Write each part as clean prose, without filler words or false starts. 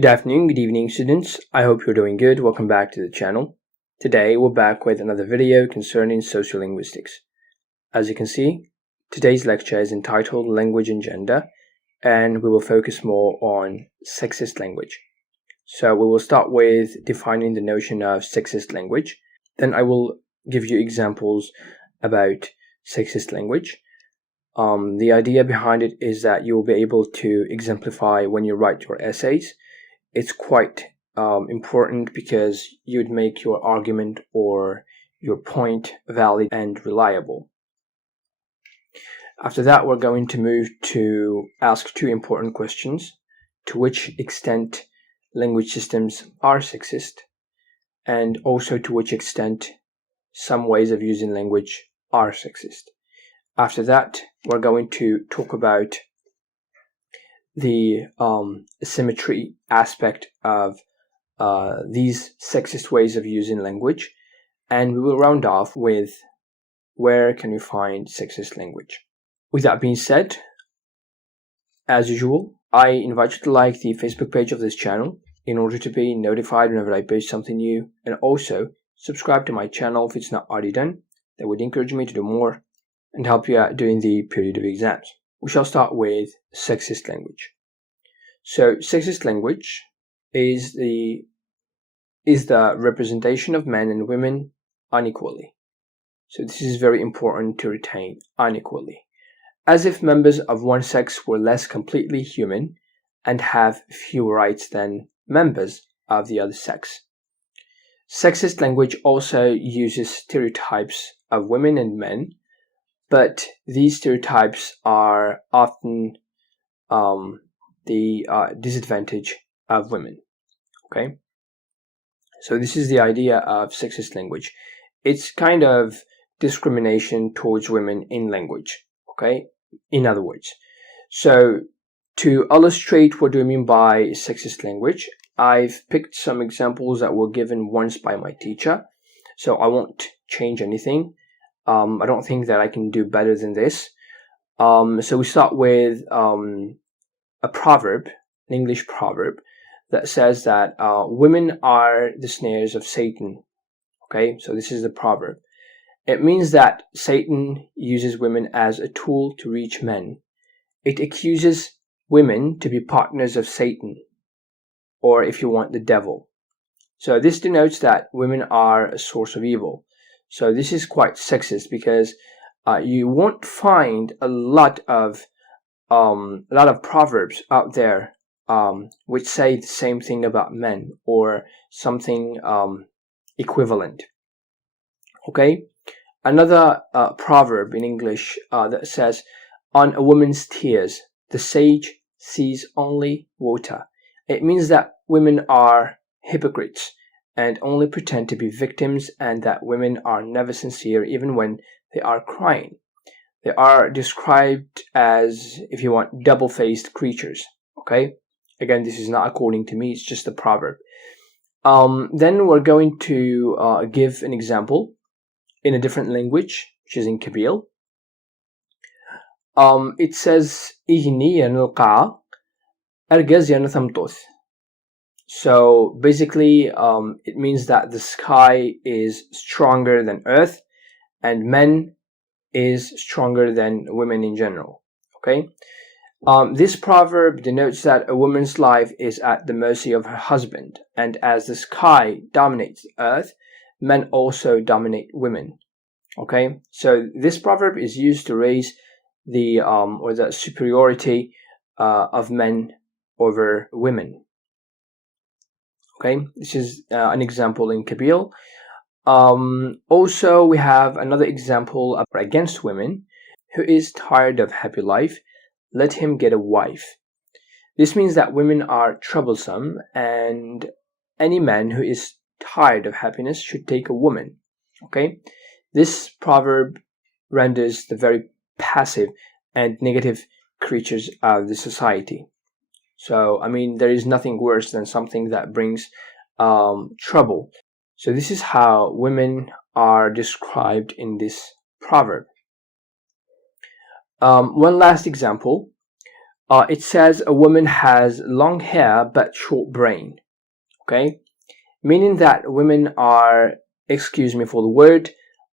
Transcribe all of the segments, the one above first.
Good afternoon, good evening students. I hope you're doing good. Welcome back to the channel. Today we're back with another video concerning sociolinguistics. As you can see, today's lecture is entitled Language and Gender, and we will focus more on sexist language. So we will start with defining the notion of sexist language. Then I will give you examples about sexist language. The idea behind it is that you will be able to exemplify when you write your essays. It's quite important because you'd make your argument or your point valid and reliable. After that, we're going to move to ask two important questions. To which extent language systems are sexist, and also to which extent some ways of using language are sexist. After that, we're going to talk about the asymmetry aspect of these sexist ways of using language, and we will round off with where can we find sexist language. With that being said, as usual, I invite you to like the Facebook page of this channel in order to be notified whenever I post something new, and also subscribe to my channel if it's not already done. That would encourage me to do more and help you out during the period of exams. We shall start with sexist language. So sexist language is the representation of men and women unequally. So this is very important to retain, unequally. As if members of one sex were less completely human and have fewer rights than members of the other sex. Sexist language also uses stereotypes of women and men, but these stereotypes are often the disadvantage of women. Okay, so this is the idea of sexist language. It's kind of discrimination towards women in language. Okay, in other words, so to illustrate what do I mean by sexist language, I've picked some examples that were given once by my teacher, so I won't change anything. I don't think that I can do better than this. So we start with a proverb, an English proverb, that says that women are the snares of Satan. Okay, so this is the proverb. It means that Satan uses women as a tool to reach men. It accuses women to be partners of Satan, or if you want, the devil. So this denotes that women are a source of evil. So this is quite sexist because you won't find a lot of proverbs out there which say the same thing about men or something equivalent. Okay, another proverb in English that says, "On a woman's tears, the sage sees only water." It means that women are hypocrites and only pretend to be victims, and that women are never sincere even when they are crying. They are described as, if you want, double-faced creatures. Okay, again, this is not according to me, it's just a proverb. Then we're going to give an example in a different language, which is in Kabyle. It says, "Ihni yanulqa argaz yanathamtos." So basically, it means that the sky is stronger than earth, and men is stronger than women in general. Okay, this proverb denotes that a woman's life is at the mercy of her husband, and as the sky dominates the earth, men also dominate women. Okay, so this proverb is used to raise the superiority of men over women. Okay, this is an example in Kabyle. Also, we have another example against women. "Who is tired of happy life, let him get a wife." This means that women are troublesome, and any man who is tired of happiness should take a woman. Okay, this proverb renders the very passive and negative creatures of the society. So, I mean, there is nothing worse than something that brings trouble. So this is how women are described in this proverb. One last example. It says a woman has long hair but short brain. Okay, meaning that women are, excuse me for the word,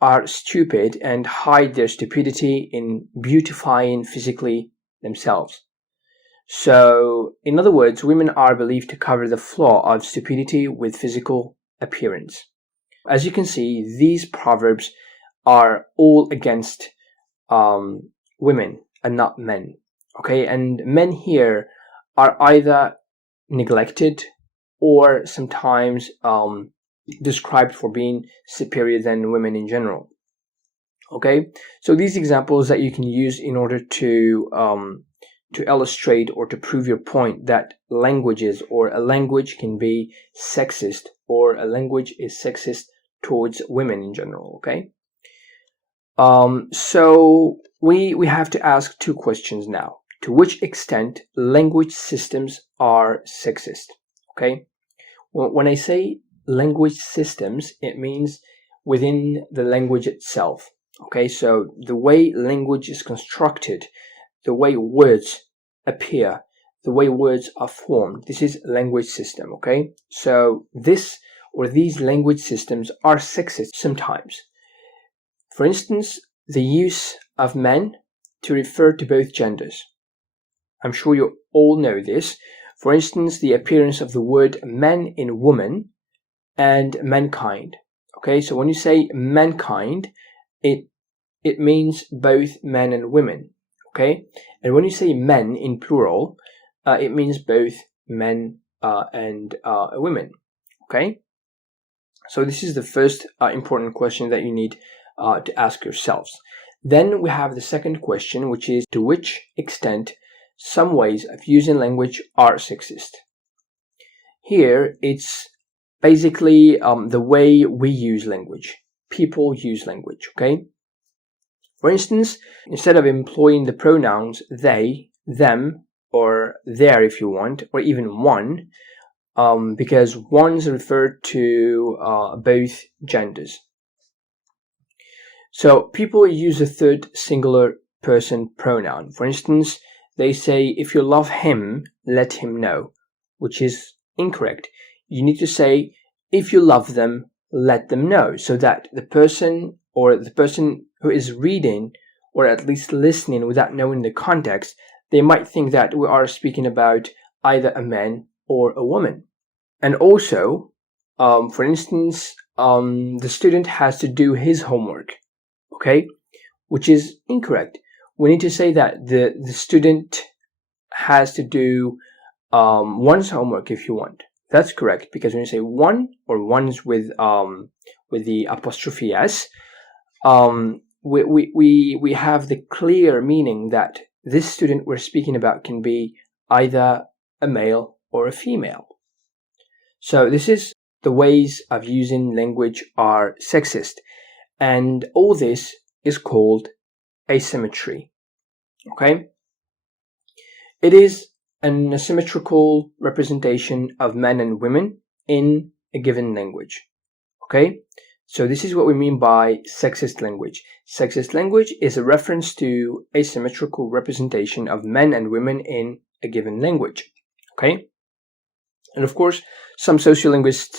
are stupid and hide their stupidity in beautifying physically themselves. So, in other words, women are believed to cover the flaw of stupidity with physical appearance. As you can see, these proverbs are all against women and not men. Okay, and men here are either neglected or sometimes described for being superior than women in general. Okay, so these examples that you can use in order to illustrate or to prove your point that languages or a language can be sexist or a language is sexist towards women in general. Okay, so we have to ask two questions now. To which extent language systems are sexist? Okay, well, when I say language systems, it means within the language itself. Okay, so the way language is constructed, the way words appear, the way words are formed, this is language system. Okay, so this or these language systems are sexist sometimes. For instance, the use of men to refer to both genders. I'm sure you all know this. For instance, the appearance of the word men in woman and mankind. Okay, so when you say mankind, it means both men and women. Okay, and when you say men in plural, it means both men and women. Okay, so this is the first important question that you need to ask yourselves. Then we have the second question, which is to which extent some ways of using language are sexist. Here, it's basically the way we use language. People use language, okay? For instance, instead of employing the pronouns they, them, or their if you want, or even one, because ones refer to both genders. So people use a third singular person pronoun. For instance, they say, if you love him, let him know, which is incorrect. You need to say, if you love them, let them know, so that the person or the person who is reading or at least listening without knowing the context, they might think that we are speaking about either a man or a woman. And also, for instance, the student has to do his homework, okay, which is incorrect. We need to say that the student has to do one's homework if you want. That's correct, because when you say one or ones with the apostrophe s, we have the clear meaning that this student we're speaking about can be either a male or a female. So this is the ways of using language are sexist, and all this is called asymmetry. Okay, it is an asymmetrical representation of men and women in a given language. Okay, so this is what we mean by sexist language. Sexist language is a reference to asymmetrical representation of men and women in a given language. Okay, and of course, some sociolinguists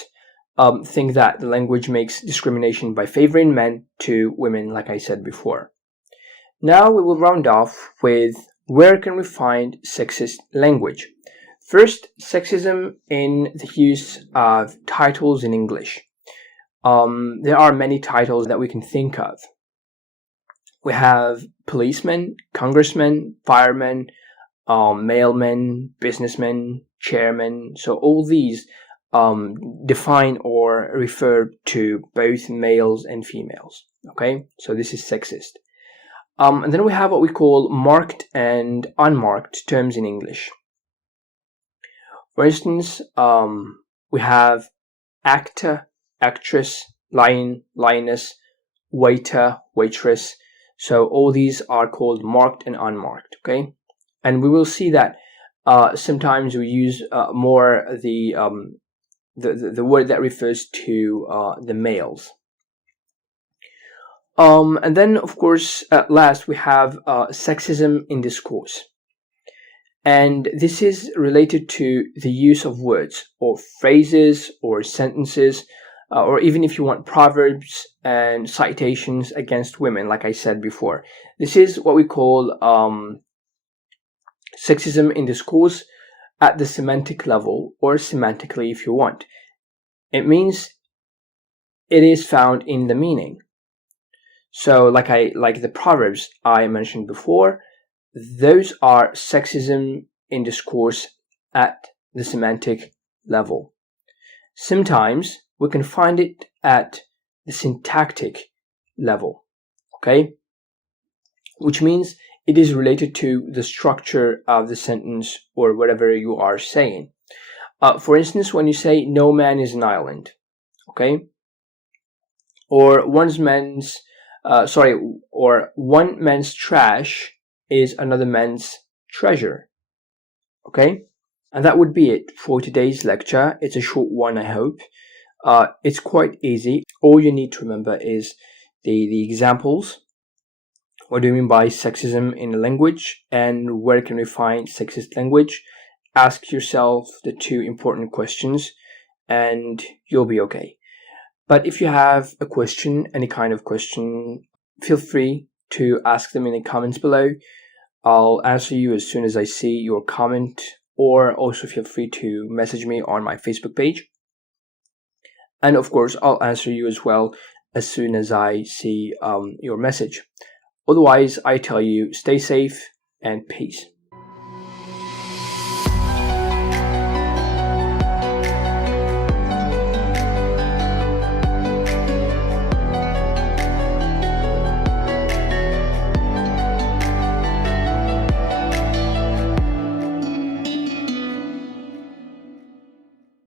think that the language makes discrimination by favoring men to women, like I said before. Now we will round off with where can we find sexist language. First, sexism in the use of titles in English. There are many titles that we can think of. We have policemen, congressmen, firemen, mailmen, businessmen, chairmen. So all these define or refer to both males and females. Okay, so this is sexist. And then we have what we call marked and unmarked terms in English. For instance, we have actor, actress, lion, lioness, waiter, waitress. So all these are called marked and unmarked. Okay, and we will see that sometimes we use more the word that refers to the males. And then, of course, at last we have sexism in discourse. And this is related to the use of words or phrases or sentences, or even if you want proverbs and citations against women, like I said before. This is what we call sexism in discourse at the semantic level, or semantically if you want. It means it is found in the meaning. So like the proverbs I mentioned before, those are sexism in discourse at the semantic level. Sometimes we can find it at the syntactic level, okay? Which means it is related to the structure of the sentence or whatever you are saying. For instance, when you say no man is an island, okay? Or one man's trash is another man's treasure, okay? And that would be it for today's lecture. It's a short one, I hope. It's quite easy. All you need to remember is the examples. What do you mean by sexism in a language, and where can we find sexist language? Ask yourself the two important questions and you'll be okay. But if you have a question, any kind of question, feel free to ask them in the comments below. I'll answer you as soon as I see your comment, or also feel free to message me on my Facebook page. And of course, I'll answer you as well as soon as I see your message. Otherwise, I tell you, stay safe and peace.